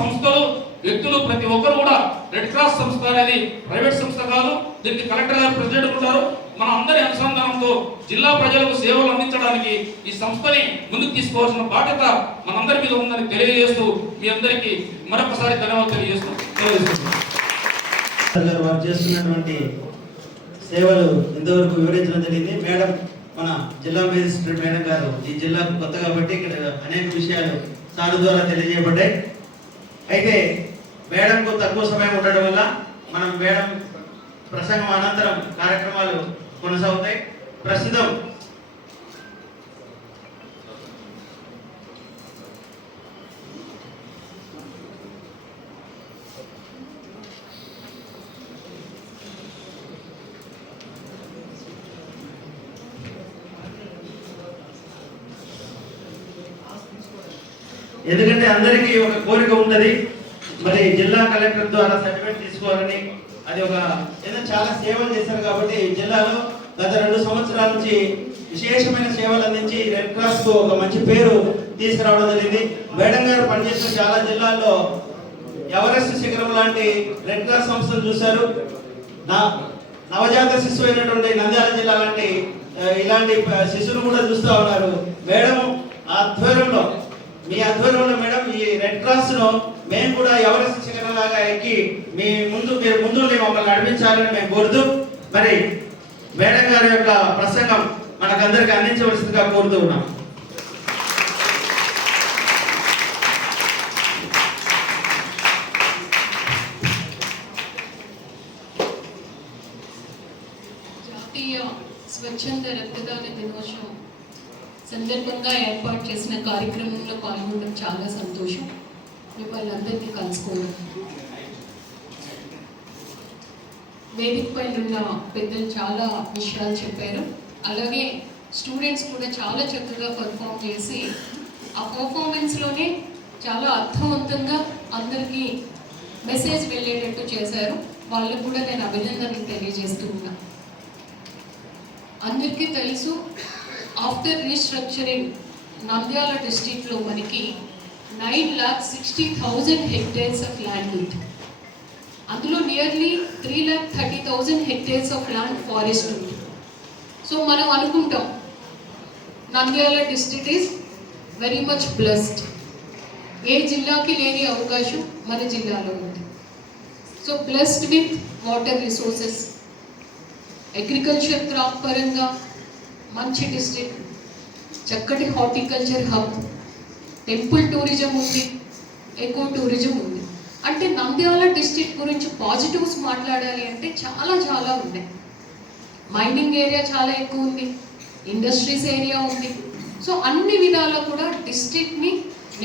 సంస్థలు వ్యక్తులు ప్రతి ఒక్కరు కూడా రెడ్ క్రాస్ సంస్థ అనేది ప్రైవేట్ సంస్థ కాదు. దీనికి కలెక్టర్ గారు ప్రెసిడెంట్ ఉంటారు. మన అందరి అనుసంధానంతో జిల్లా ప్రజలకు సేవలు అందించడానికి ఈ సంస్థని ముందుకు తీసుకోవాల్సిన బాధ్యత మనందరి మీద ఉందని తెలియజేస్తూ మీ అందరికీ మరొకసారి ధన్యవాదాలు తెలియజేస్తూ గారు వారు చేస్తున్నటువంటి సేవలు ఇంతవరకు వివరించడం జరిగింది. మేడం మన జిల్లా మేజిస్ట్రేట్ మేడం గారు ఈ జిల్లాకు కొత్త కాబట్టి ఇక్కడ అనేక విషయాలు సార్ ద్వారా తెలియజేయబడ్డాయి. అయితే మేడంకు తక్కువ సమయం ఉండడం వల్ల మనం మేడం ప్రసంగం అనంతరం కార్యక్రమాలు కొనసాగుతాయి. ప్రస్తుతం ఎందుకంటే అందరికీ ఒక కోరిక ఉన్నది మరి జిల్లా కలెక్టర్ ద్వారా సర్టిఫికేట్ తీసుకోవాలని అది ఒక ఏదో చాలా సేవలు చేశారు కాబట్టి జిల్లాలో గత రెండు సంవత్సరాల నుంచి విశేషమైన సేవలు అందించి రెడ్ క్రాస్కు ఒక మంచి పేరు తీసుకురావడం జరిగింది. మేడం గారు పనిచేసిన చాలా జిల్లాల్లో ఎవరెస్ట్ శిఖరం లాంటి రెడ్ క్రాస్ సంస్థలు చూశారు. నా నవజాత శిశువు అయినటువంటి నంద్యాల జిల్లా లాంటి ఇలాంటి శిశువులు కూడా చూస్తూ ఉన్నారు. మేడం ఆధ్వర్యంలో మీ ఆధ్వర్యంలో మేడం ఈ రెడ్ క్రాస్ను మేము కూడా ఎవరెస్ట్ శిఖరం లాగా ఎక్కి మీ ముందు మీరు ముందు మమ్మల్ని నడిపించాలని మేము కోరుతూ మరి మేడం గారి యొక్క ప్రసంగం మనకందరికి అందించవలసిందిగా కోరుతూ ఉన్నాం. సందర్భంగా ఏర్పాటు చేసిన కార్యక్రమంలో పాల్గొనడం చాలా సంతోషం. మిమ్మల్ని అందరినీ కలుసుకోవడం. వేదిక పైన ఉన్న పెద్దలు చాలా విషయాలు చెప్పారు. అలాగే స్టూడెంట్స్ కూడా చాలా చక్కగా పర్ఫామ్ చేసి ఆ పర్ఫార్మెన్స్లోనే చాలా అర్థవంతంగా అందరికీ మెసేజ్ వెళ్ళేటట్టు చేశారు. వాళ్ళకు కూడా నేను అభినందనలు తెలియజేస్తూ ఉన్నా. అందరికీ తెలుసు ఆఫ్టర్ రీస్ట్రక్చరింగ్ నంద్యాల డిస్ట్రిక్ట్లో మనకి nine lakh sixty thousand hectares of land ఉంది. అందులో nearly three lakh thirty thousand hectares of land forest ఉంది. సో మనం అనుకుంటాం Nandyal district is very much blessed ఏ జిల్లాకి లేని అవకాశం మన జిల్లాలో ఉంది. So blessed with water resources agriculture crop పరంగా మంచి డిస్ట్రిక్ట్ చక్కటి హార్టికల్చర్ హబ్ టెంపుల్ టూరిజం ఉంది ఎకో టూరిజం ఉంది. అంటే నంద్యాల డిస్ట్రిక్ట్ గురించి పాజిటివ్స్ మాట్లాడాలి అంటే చాలా చాలా ఉన్నాయి. మైనింగ్ ఏరియా చాలా ఎక్కువ ఉంది ఇండస్ట్రీస్ ఏరియా ఉంది. సో అన్ని విధాలా కూడా డిస్ట్రిక్ట్ని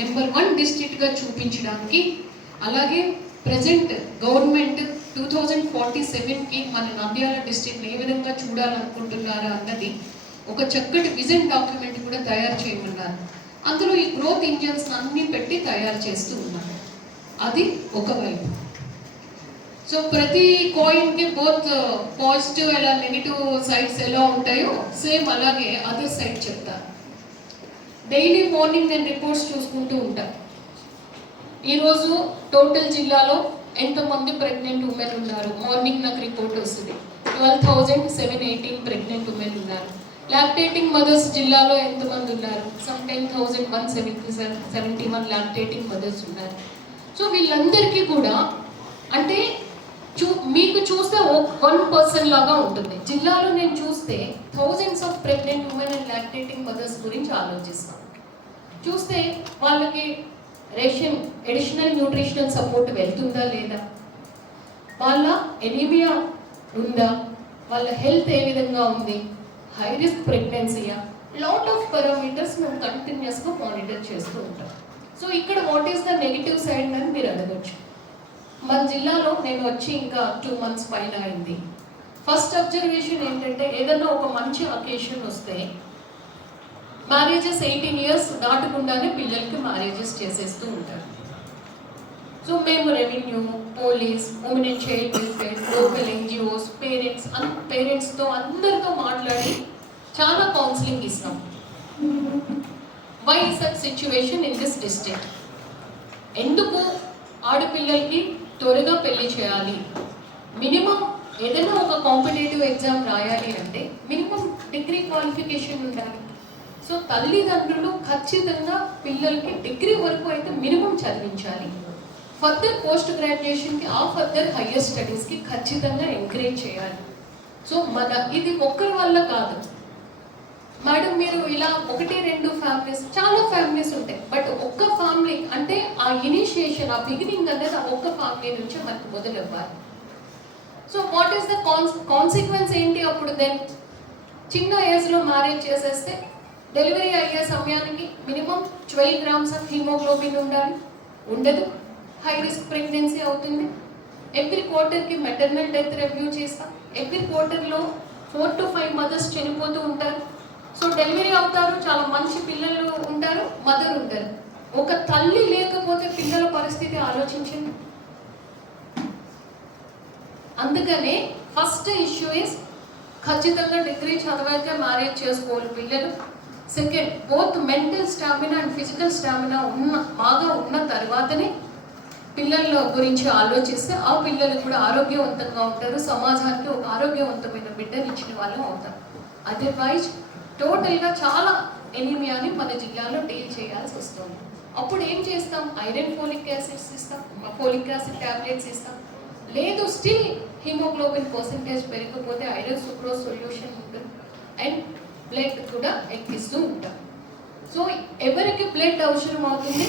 నెంబర్ వన్ డిస్ట్రిక్ట్గా చూపించడానికి అలాగే present government two thousand forty సెవెన్కి మన నంద్యాల డిస్ట్రిక్ట్ని ఏ విధంగా చూడాలనుకుంటున్నారా అన్నది ఒక చక్కటి విజన్ డాక్యుమెంట్ కూడా తయారు చేయమన్నారు. అందులో ఈ గ్రోత్ ఇంజన్స్ అన్ని పెట్టి తయారు చేస్తూ ఉన్నారు. అది ఒకవైపు సో ప్రతి కాయిన్కి బోత్ పాజిటివ్ ఎలా నెగిటివ్ సైడ్స్ ఎలా ఉంటాయో సేమ్ అలాగే అదర్ సైడ్ చెప్తారు డైలీ మార్నింగ్ నేను రిపోర్ట్స్ చూసుకుంటూ ఉంటా. ఈరోజు టోటల్ జిల్లాలో ఎంతమంది ప్రెగ్నెంట్ ఉమెన్ ఉన్నారు? మార్నింగ్ నాకు రిపోర్ట్ వస్తుంది. Twelve thousand seven eighteen pregnant women ఉన్నారు. లాక్టేటింగ్ మదర్స్ జిల్లాలో ఎంతమంది ఉన్నారు? Some ten thousand one seventy seventy one lactating mothers ఉన్నారు. సో వీళ్ళందరికీ కూడా అంటే చూ మీకు చూస్తే వన్ పర్సన్ లాగా ఉంటుంది. జిల్లాలో నేను చూస్తే thousands of pregnant women and lactating mothers గురించి ఆలోచిస్తాను. చూస్తే వాళ్ళకి రేషన్ ఎడిషనల్ న్యూట్రిషనల్ సపోర్ట్ వెళ్తుందా లేదా? వాళ్ళ ఎనీమియా ఉందా? వాళ్ళ హెల్త్ ఏ విధంగా ఉంది? హై రిస్క్ ప్రెగ్నెన్సీయా లాట్ ఆఫ్ పారామీటర్స్ మేము కంటిన్యూస్గా మానిటర్ చేస్తూ ఉంటాం. సో ఇక్కడ what is the negative side అని మీరు అడగచ్చు. మన జిల్లాలో నేను వచ్చి ఇంకా టూ మంత్స్ పైన అయింది. ఫస్ట్ అబ్జర్వేషన్ ఏంటంటే ఏదన్నా ఒక మంచి అకేషన్ వస్తే మ్యారేజెస్ ఎయిటీన్ ఇయర్స్ దాటకుండానే పిల్లలకి మ్యారేజెస్ చేసేస్తూ ఉంటారు. సో మేము revenue police women child welfare local NGOs parents un పేరెంట్స్తో అందరితో మాట్లాడి చాలా కౌన్సిలింగ్ ఇస్తాం. Why such situation in this district ఎందుకు ఆడపిల్లలకి త్వరగా పెళ్ళి చేయాలి? మినిమం ఏదైనా ఒక కాంపిటేటివ్ ఎగ్జామ్ రాయాలి అంటే మినిమం డిగ్రీ క్వాలిఫికేషన్ ఉండాలి. సో తల్లిదండ్రులు ఖచ్చితంగా పిల్లలకి డిగ్రీ వరకు అయితే మినిమం చదివించాలి. ఫర్దర్ పోస్ట్ గ్రాడ్యుయేషన్కి ఆ ఫర్దర్ హయ్యర్ స్టడీస్కి ఖచ్చితంగా ఎంకరేజ్ చేయాలి. సో మన ఇది ఒక్కరి వల్ల కాదు. మేడం మీరు ఇలా ఒకటి రెండు ఫ్యామిలీస్ చాలా ఫ్యామిలీస్ ఉంటాయి. బట్ ఒక్క ఫ్యామిలీ అంటే ఆ ఇనిషియేషన్ ఆ బిగినింగ్ అనేది ఆ ఒక్క ఫ్యామిలీ నుంచి మనకు మొదలవ్వాలి. So what is the consequence ఏంటి అప్పుడు దెన్ చిన్న ఏజ్లో మ్యారేజ్ చేసేస్తే డెలివరీ అయ్యే సమయానికి minimum twelve grams of haemoglobin ఉండాలి. ఉండదు. హై రిస్క్ ప్రెగ్నెన్సీ అవుతుంది. ఎవ్రీ క్వార్టర్కి మెటర్నల్ డెత్ రివ్యూ చేస్తాం. ఎవ్రీ క్వార్టర్లో ఫోర్ టు ఫైవ్ మదర్స్ చనిపోతూ ఉంటారు. సో డెలివరీ అవుతారు. చాలా మంచి పిల్లలు ఉంటారు. మదర్ ఉంటారు. ఒక తల్లి లేకపోతే పిల్లల పరిస్థితి ఆలోచించండి. అందుకనే ఫస్ట్ ఇష్యూ ఇస్ ఖచ్చితంగా డిగ్రీ చదివైతే మ్యారేజ్ చేసుకోవాలి పిల్లలు. Second both mental stamina and physical stamina ఉన్న బాగా ఉన్న తర్వాతనే పిల్లల గురించి ఆలోచిస్తే ఆ పిల్లలు కూడా ఆరోగ్యవంతంగా ఉంటారు. సమాజానికి ఒక ఆరోగ్యవంతమైన బిడ్డను ఇచ్చిన వాళ్ళం అవుతారు అదర్వైజ్ టోటల్గా చాలా ఎనీమియాని మన జిల్లాలో డీల్ చేయాల్సి వస్తుంది. అప్పుడు ఏం చేస్తాం? ఐరన్ ఫోలిక్ యాసిడ్స్ ఇస్తాం ఫోలిక్ యాసిడ్ టాబ్లెట్స్ ఇస్తాం. లేదు స్టిల్ హిమోగ్లోబిన్ పర్సంటేజ్ పెరిగిపోతే ఐరన్ సుక్రోజ్ సొల్యూషన్ ఉంటుంది. అండ్ బ్లడ్ కూడా ఎక్కిస్తూ ఉంటాం. సో ఎవరికి బ్లడ్ అవసరం అవుతుంది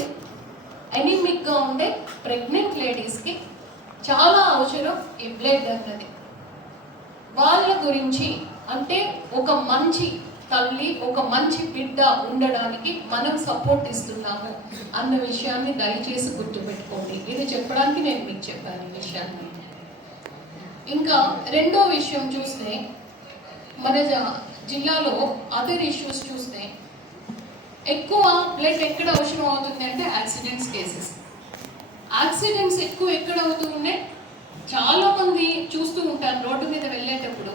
ఎనిమిక్గా ఉండే ప్రెగ్నెంట్ లేడీస్కి చాలా అవసరం ఈ బ్లడ్ అన్నది. వాళ్ళ గురించి అంటే ఒక మంచి తల్లి ఒక మంచి బిడ్డ ఉండడానికి మనం సపోర్ట్ ఇస్తున్నాము అన్న విషయాన్ని దయచేసి గుర్తుపెట్టుకోండి. ఇది చెప్పడానికి నేను మీకు చెప్పాను ఈ విషయాన్ని. ఇంకా రెండో విషయం చూస్తే మన జ- జిల్లాలో అదర్ ఇష్యూస్ చూస్తే ఎక్కువ బ్లడ్ ఎక్కడ అవసరం అవుతుంది అంటే యాక్సిడెంట్స్ కేసెస్ యాక్సిడెంట్స్ ఎక్కువ ఎక్కడ అవుతూ ఉన్నాయి చాలా మంది చూస్తూ ఉంటారు రోడ్డు మీద వెళ్ళేటప్పుడు.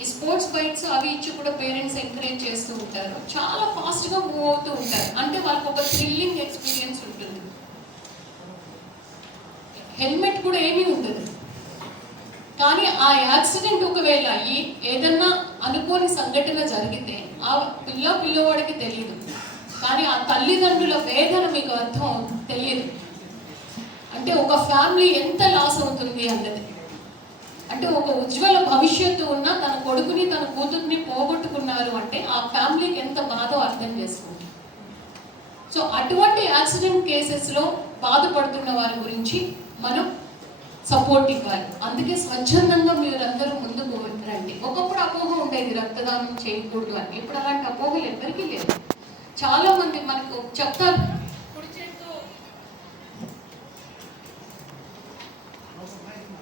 ఈ స్పోర్ట్స్ బైక్స్ అవి ఇచ్చి కూడా పేరెంట్స్ ఎంకరేజ్ చేస్తూ ఉంటారు. చాలా ఫాస్ట్గా మూవ్ అవుతూ ఉంటారు. అంటే వాళ్ళకి ఒక థ్రిల్లింగ్ ఎక్స్పీరియన్స్ ఉంటుంది. హెల్మెట్ కూడా ఏమీ ఉండదు. కానీ ఆ యాక్సిడెంట్ ఒకవేళ ఏదన్నా అనుకోని సంఘటన జరిగితే ఆ పిల్ల పిల్లవాడికి తెలియదు కానీ ఆ తల్లిదండ్రుల వేదన మీకు అర్థం తెలియదు. అంటే ఒక ఫ్యామిలీ ఎంత లాస్ అవుతుంది అన్నది. అంటే ఒక ఉజ్వల భవిష్యత్తు ఉన్న తన కొడుకుని తన కూతుర్ని పోగొట్టుకున్నారు అంటే ఆ ఫ్యామిలీకి ఎంత బాధో అర్థం చేసుకుంటాం సో అటువంటి యాక్సిడెంట్ కేసెస్లో బాధపడుతున్న వారి గురించి మనం సపోర్ట్ ఇవ్వాలి. అందుకే స్వచ్ఛందంగా మీరందరూ ముందుకు రండి. ఒకప్పుడు అపోహ ఉండేది రక్తదానం చేయకూడదు అని. ఇప్పుడు అలాంటి అపోహలు ఎవరికీ లేదు చాలా మంది మనకు చెప్తారు. కుడి చేత్తో సరేలేండి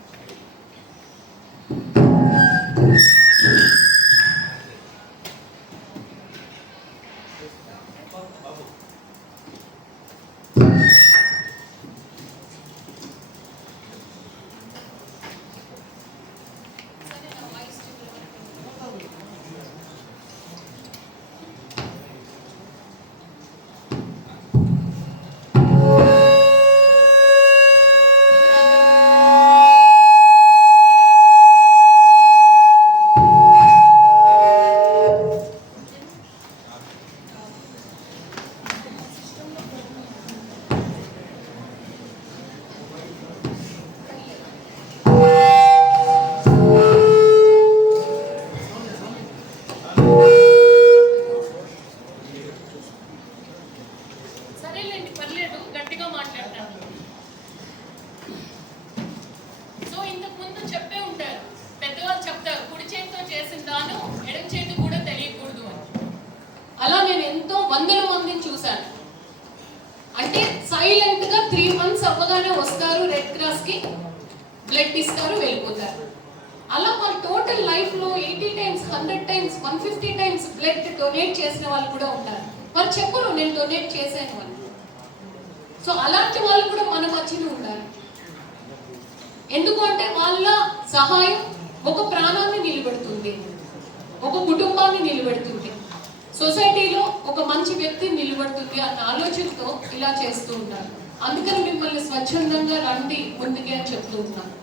ఎడం చేతి కూడా తెలియకూడదు అని. అలా నేను ఎంతో వందల మందిని చూశాను. అంటే సైలెంట్గా త్రీ మంత్స్ అవ్వగానే వస్తారు రెడ్ క్రాస్కి బ్లడ్ ఇస్తారు వెళ్ళిపోతారు. అలా మన టోటల్ లైఫ్లో eighty times hundred times one fifty times blood donate చేసిన వాళ్ళు కూడా ఉంటారు. వాళ్ళు చెప్పరు నేను డొనేట్ చేశాను అని. సో అలాంటి వాళ్ళు కూడా మన మధ్యలో ఉండాలి. ఎందుకంటే వాళ్ళ సహాయం ఒక ప్రాణాన్ని నిలబెడుతుంది. ఒక కుటుంబాన్ని నిలబెడుతుంది. సొసైటీలో ఒక మంచి వ్యక్తి నిలబడుతుంది అన్న ఆలోచనతో ఇలా చేస్తూ ఉంటారు. అందుకని మిమ్మల్ని స్వచ్ఛందంగా రండి ముందుకే అని చెప్తూ ఉన్నాను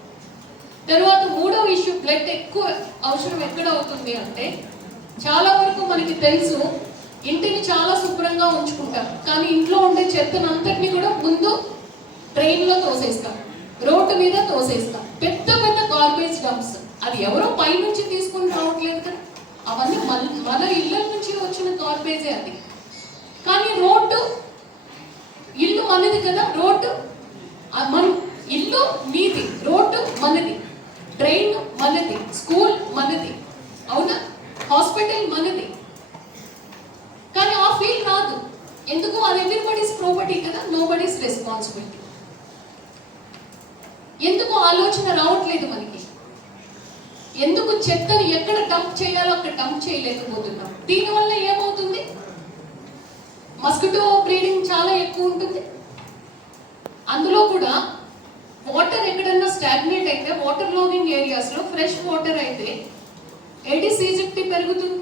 తర్వాత మూడవ ఇష్యూ బ్లడ్ ఎక్కువ అవసరం ఎక్కడ అవుతుంది అంటే చాలా వరకు మనకి తెలుసు ఇంటిని చాలా శుభ్రంగా ఉంచుకుంటారు. కానీ ఇంట్లో ఉండే చెత్తనంతటిని కూడా ముందు ట్రైన్లో తోసేస్తాం రోడ్డు మీద తోసేస్తాం పెద్ద పెద్ద గార్బేజ్ డంప్స్ అది ఎవరో పైనుంచి తీసుకుని రావట్లేదు కదా. అవన్నీ మన మన ఇళ్ళ నుంచి వచ్చిన గార్బేజే అది. కానీ రోడ్డు ఇల్లు మనది కదా రోడ్డు. మన ఇల్లు మీది రోడ్డు మనది ట్రైన్ మనది స్కూల్ మనది అవునా? హాస్పిటల్ మనది. కానీ ఆ ఫీల్ రాదు. ఎందుకు? అది ఎవరిబడీస్ ప్రాపర్టీ కదా నో బడీస్ రెస్పాన్సిబిలిటీ ఎందుకు ఆలోచన రావట్లేదు మనకి? ఎందుకు చెత్తను ఎక్కడ డంప్ చేయాలో అక్కడ డంప్ చేయలేకపోతున్నాం? దీనివల్ల ఏమవుతుంది? మస్కిటో బ్రీడింగ్ చాలా ఎక్కువ ఉంటుంది. అందులో కూడా వాటర్ ఎక్కడన్నా స్టాగ్నేట్ అయితే వాటర్ లోగింగ్ ఏరియాస్లో ఫ్రెష్ వాటర్ అయితే ఎడిస్ ఈజిప్టీ పెరుగుతుంది.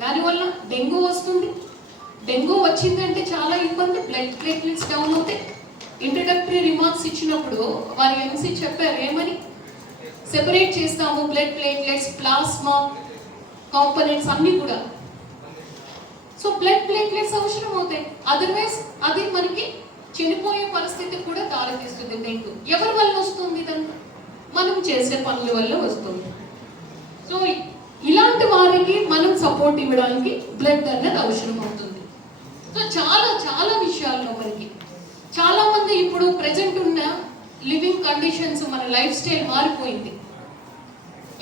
దానివల్ల డెంగ్యూ వస్తుంది. డెంగ్యూ వచ్చిందంటే చాలా ఇబ్బంది. బ్లడ్ ప్లేట్లెట్స్ డౌన్ అవుతాయి. ఇంట్రడక్టరీ రిమార్క్స్ ఇచ్చినప్పుడు వారి ఎంసీ చెప్పారు ఏమని? సెపరేట్ చేస్తాము బ్లడ్ ప్లేట్లెట్స్ ప్లాస్మా కాంపనెంట్స్ అన్నీ కూడా. సో బ్లడ్ ప్లేట్లెట్స్ అవసరం అవుతాయి. అదర్వైజ్ అది మనకి చనిపోయే పరిస్థితి కూడా దారితీస్తుంది డెంగ్యూ ఎవరి వల్ల వస్తుంది ఇదంతా? మనం చేసే పనుల వల్ల వస్తుంది. సో ఇలాంటి వారికి మనం సపోర్ట్ ఇవ్వడానికి బ్లడ్ అనేది అవసరం అవుతుంది. సో చాలా చాలా విషయాల్లో మనకి. చాలా మంది ఇప్పుడు ప్రజెంట్ ఉన్న లివింగ్ కండిషన్స్ మన లైఫ్ స్టైల్ మారిపోయింది.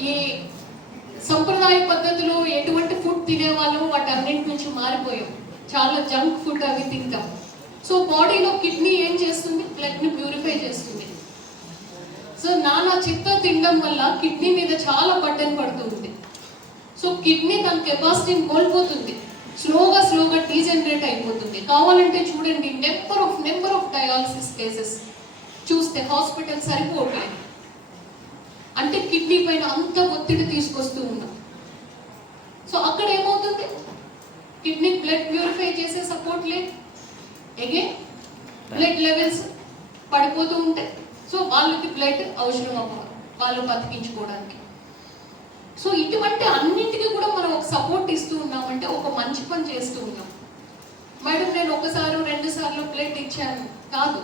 ఈ సంప్రదాయ పద్ధతిలో ఎటువంటి ఫుడ్ తినేవాళ్ళం వాటి అన్నింటి నుంచి మారిపోయాం. చాలా జంక్ ఫుడ్ అవి తింటాం. సో బాడీలో కిడ్నీ ఏం చేస్తుంది? బ్లడ్ని ప్యూరిఫై చేస్తుంది. సో నానా చిత్త తినడం వల్ల కిడ్నీ మీద చాలా బట్టన్ పడుతుంది. సో కిడ్నీ తన కెపాసిటీని కోల్పోతుంది. స్లోగా స్లోగా డీజనరేట్ అయిపోతుంది. కావాలంటే చూడండి number of number of dialysis cases చూస్తే హాస్పిటల్ సరిపోవట్లేదు. అంటే కిడ్నీ పైన అంత ఒత్తిడి తీసుకొస్తూ ఉన్నాం. సో అక్కడ ఏమవుతుంది? కిడ్నీ బ్లడ్ ప్యూరిఫై చేసే సపోర్ట్ లేదు. ఎగైన్ బ్లడ్ లెవెల్స్ పడిపోతూ ఉంటాయి. సో వాళ్ళకి బ్లడ్ అవసరం అవ్వాలి వాళ్ళు బతికించుకోవడానికి. సో ఇటువంటి అన్నింటికి కూడా మనం ఒక సపోర్ట్ ఇస్తూ ఉన్నామంటే ఒక మంచి పని చేస్తూ ఉన్నాం. మేడం నేను ఒకసారి రెండు సార్లు బ్లడ్ ఇచ్చాను. కాదు.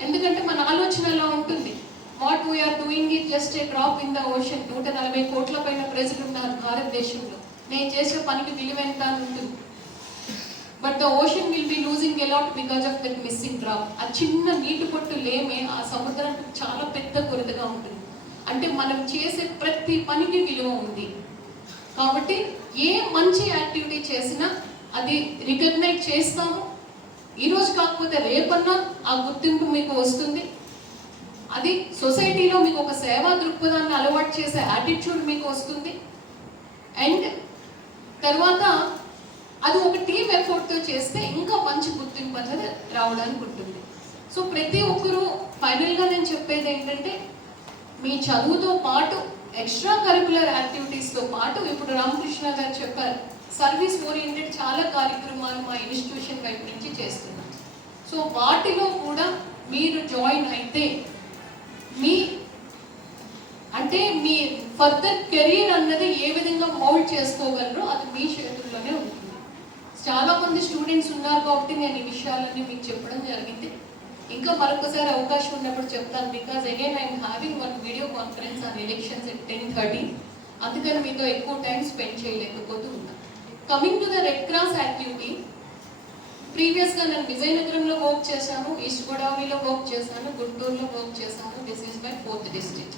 ఎందుకంటే మన ఆలోచన అలా ఉంటుంది. What we are doing it just a drop in the ocean. నూట నలభై కోట్ల పైన ప్రజలు ఉన్నారు భారతదేశంలో. నేను చేసే పనికి విలువ ఎంత ఉంటుంది. But the ocean will be losing a lot because of that missing drop ఆ చిన్న నీటి పొట్టు లేమే ఆ సముద్రం చాలా పెద్ద కొరతగా ఉంటుంది. అంటే మనం చేసే ప్రతి పనికి విలువ ఉంది. కాబట్టి ఏ మంచి యాక్టివిటీ చేసినా అది రికగ్నైజ్ చేస్తాము. ఈరోజు కాకపోతే రేపన్నా ఆ గుర్తింపు మీకు వస్తుంది. అది సొసైటీలో మీకు ఒక సేవా దృక్పథాన్ని అలవాటు చేసే యాటిట్యూడ్ మీకు వస్తుంది. అండ్ తర్వాత అది ఒక టీం ఎఫర్ట్తో చేస్తే ఇంకా మంచి గుర్తింపు అనేది రావడానికి ఉంటుంది. సో ప్రతి ఒక్కరూ ఫైనల్గా నేను చెప్పేది ఏంటంటే మీ చదువుతో పాటు ఎక్స్ట్రా కరికులర్ యాక్టివిటీస్తో పాటు ఇప్పుడు రామకృష్ణ గారు చెప్పారు సర్వీస్ ఓరియంటెడ్ చాలా కార్యక్రమాలు మా ఇన్స్టిట్యూషన్ వైపు నుంచి చేస్తున్నాం. సో వాటిలో కూడా మీరు జాయిన్ అయితే మీ అంటే మీ ఫర్దర్ కెరీర్ అన్నది ఏ విధంగా మౌల్డ్ చేసుకోగలరో అది మీ చేతుల్లోనే ఉంటుంది. చాలా మంది స్టూడెంట్స్ ఉన్నారు కాబట్టి నేను ఈ విషయాలన్నీ మీకు చెప్పడం జరిగింది. ఇంకా మరొకసారి అవకాశం ఉన్నప్పుడు చెప్తాను because again I'm having one video conference on elections at ten thirty అందుకని మీతో ఎక్కువ టైం స్పెండ్ చేయలేకపోతూ ఉన్నాను coming to the red cross activity ప్రీవియస్గా నేను విజయనగరంలో వర్క్ చేశాను ఈస్ట్ గోదావరిలో వర్క్ చేశాను గుంటూరులో వర్క్ చేశాను this is my fourth district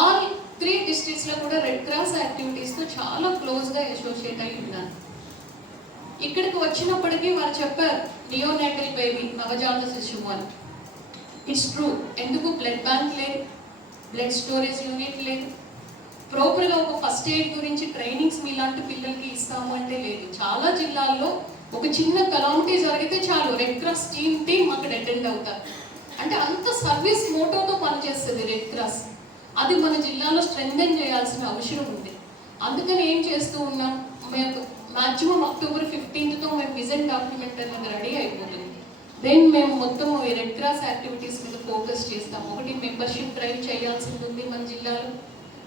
all three డిస్ట్రిక్ట్స్లో కూడా రెడ్ క్రాస్ యాక్టివిటీస్తో చాలా క్లోజ్గా అసోసియేట్ అయి ఉన్నాను. ఇక్కడికి వచ్చినప్పటికీ వారు చెప్పారు నియోనేటల్ బేబీ నవజాత శిశువు అని. ఇట్స్ ట్రూ ఎందుకు బ్లడ్ బ్యాంక్ లేదు బ్లడ్ స్టోరేజ్ యూనిట్ లేదు? ప్రోపర్గా ఒక ఫస్ట్ ఎయిడ్ గురించి ట్రైనింగ్స్ మీలాంటి పిల్లలకి ఇస్తాము అంటే లేదు. చాలా జిల్లాల్లో ఒక చిన్న కలామిటీ జరిగితే చాలు. రెడ్ క్రాస్ టీమ్ టీమ్ అక్కడ అటెండ్ అవుతారు. అంటే అంత సర్వీస్ మోటోతో పనిచేస్తుంది రెడ్ క్రాస్ అది మన జిల్లాలో స్ట్రెంగ్థెన్ చేయాల్సిన అవసరం ఉంది. అందుకని ఏం చేస్తూ ఉన్నాం? మేము మాక్సిమం అక్టోబర్ ఫిఫ్టీన్త్తో మేము విజన్ డాక్యుమెంట్ అనేది రెడీ అయిపోతుంది. దెన్ మేము మొత్తం ఈ రెడ్ క్రాస్ యాక్టివిటీస్ మీద ఫోకస్ చేస్తాం. ఒకటి మెంబర్షిప్ డ్రైవ్ చేయాల్సింది ఉంది మన జిల్లాలో.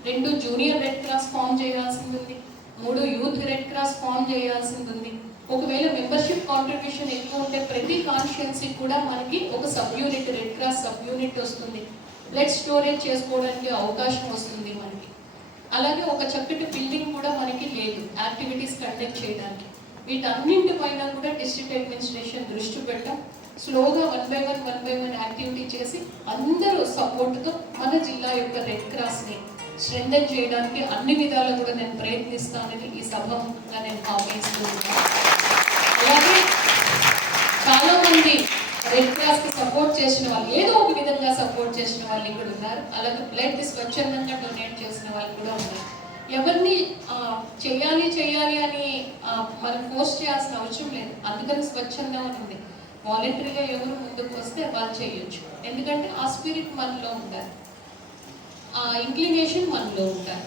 రెండు జూనియర్ రెడ్ క్రాస్ ఫామ్ చేయాల్సింది ఉంది. మూడు యూత్ రెడ్ క్రాస్ ఫామ్ చేయాల్సింది ఉంది. ఒకవేళ మెంబర్షిప్ కాంట్రిబ్యూషన్ ఎక్కువ ఉంటే ప్రతి కాన్షియన్సీ కూడా మనకి ఒక sub unit red cross sub unit వస్తుంది. బ్లడ్ స్టోరేజ్ చేసుకోవడానికి అవకాశం వస్తుంది మనకి. అలాగే ఒక చక్కటి బిల్డింగ్ కూడా మనకి లేదు యాక్టివిటీస్ కండక్ట్ చేయడానికి. వీటన్నింటిపైన కూడా డిస్ట్రిక్ట్ అడ్మినిస్ట్రేషన్ దృష్టి పెట్టాం స్లోగా one by one one by one activity చేసి అందరూ సపోర్ట్తో మన జిల్లా యొక్క రెడ్ క్రాస్ని స్ట్రెంగ్ చేయడానికి అన్ని విధాలు కూడా నేను ప్రయత్నిస్తానని ఈ సభగా నేను హామీ అలాగే చాలా మంది రెడ్ క్రాస్కి సపోర్ట్ చేసిన వాళ్ళు ఏదో ఒక విధంగా సపోర్ట్ చేసిన వాళ్ళు ఇక్కడ ఉన్నారు. అలాగే బ్లడ్ స్వచ్ఛందంగా డొనేట్ చేసిన వాళ్ళు కూడా ఉన్నారు. ఎవరిని చేయాలి చేయాలి అని మనం పోస్ట్ చేయాల్సిన అవసరం లేదు. అందుకని స్వచ్ఛంగా ఉంది వాలంటరీగా ఎవరు ముందుకు వస్తే వాళ్ళు చేయొచ్చు. ఎందుకంటే ఆ స్పిరిట్ మనలో ఉండాలి. ఆ ఇంక్లినేషన్ మనలో ఉంటారు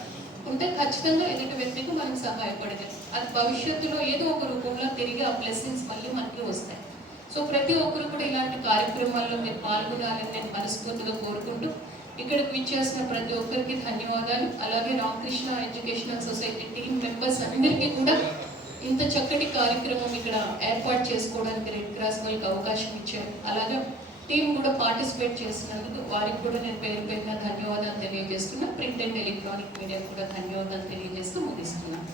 ఉంటే ఖచ్చితంగా ఎదుటి వ్యక్తికి మనం సహాయపడగలం అది భవిష్యత్తులో ఏదో ఒక రూపంలో తిరిగి ఆ బ్లెస్సింగ్స్ మళ్ళీ మనకి వస్తాయి. సో ప్రతి ఒక్కరు కూడా ఇలాంటి కార్యక్రమాల్లో మీరు పాల్గొనాలని నేను మనస్ఫూర్తిగా కోరుకుంటూ ఇక్కడికి విచ్చేసిన ప్రతి ఒక్కరికి ధన్యవాదాలు. అలాగే Ramakrishna educational society team members అందరికీ కూడా ఇంత చక్కటి కార్యక్రమం ఇక్కడ ఏర్పాటు చేసుకోవడానికి రెడ్ క్రాస్ వాళ్ళకి అవకాశం ఇచ్చారు. అలాగే టీం కూడా పార్టిసిపేట్ చేసినందుకు వారికి కూడా నేను పేరు పేరున ధన్యవాదాలు తెలియజేస్తున్నా. ప్రింట్ అండ్ ఎలక్ట్రానిక్ మీడియా కూడా ధన్యవాదాలు తెలియజేస్తూ ముగిస్తున్నాను.